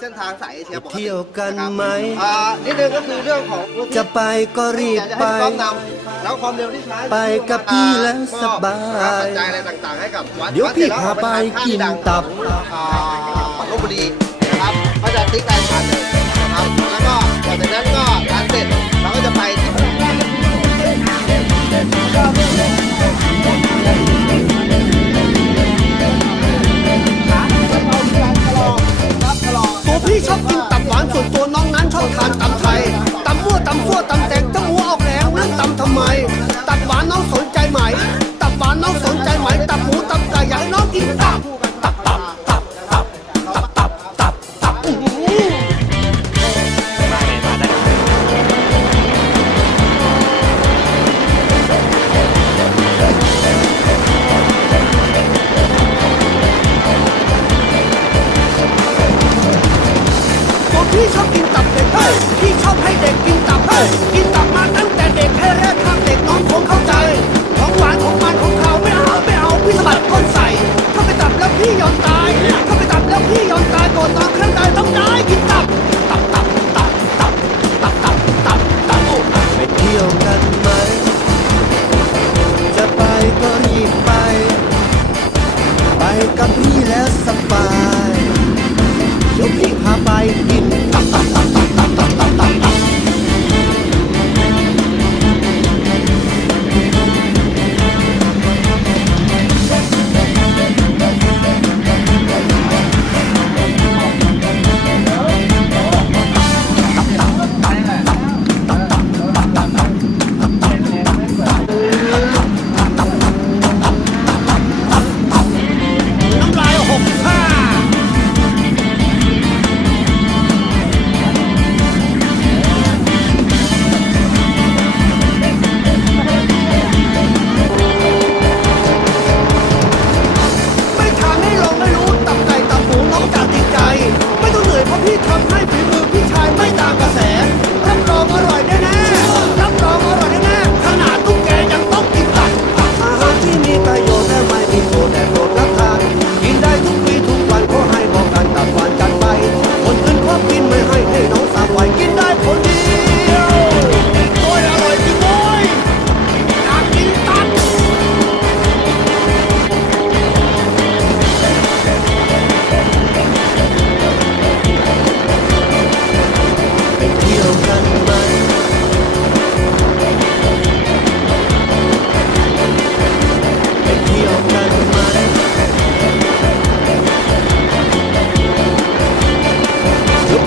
เส้นทางสายเอเชียปกติเที่ยวกันนะครับไหม อ่านิดนึงก็คือเรื่องของจะไปก็รีบอยากจะไป ให้พี่ก้องนำแล้วความเร็วที่ใช้ไปกับพี่แล้วสบายปัจจัยอะไรต่างๆให้กับวัดเดี๋ยววัพี่สร็จแล้พาไปเอทานข้วกินที่ดังตับอ่าลบบุรีนะครับก็จะติ๊กไลน์ผ่านเลย พี่ชอบกินตับเด็กเฮ้ยพี่ชอบให้เด็กกินตับเฮ้ยกินตับมาตั้งแต่เด็กให้แรกข้างเด็กน้องคงเข้าใจ ของหวานของมันของเขาไม่เอาไม่เอาพี่สะบัดก้นใส่ถ้าไปตับแล้วพี่ยอมตายถ้าไปตับแล้วพี่ยอมตายก่อนตอนเครื่องตายต้องได้กินตับตับตับตับตับตับตับตับตับโอ้ไปเที่ยวกันไหมจะไปก็รีบไป ไปกับพี่แล้วสบาย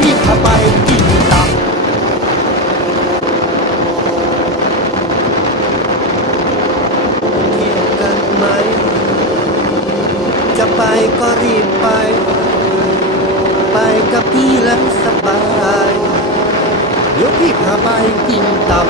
เดี๋ยวพี่พาไปกินตับเที่ยวกันไหม จะไปก็รีบไป ไปกับพี่แล้วสบาย เดี๋ยวพี่พาไปกินตับ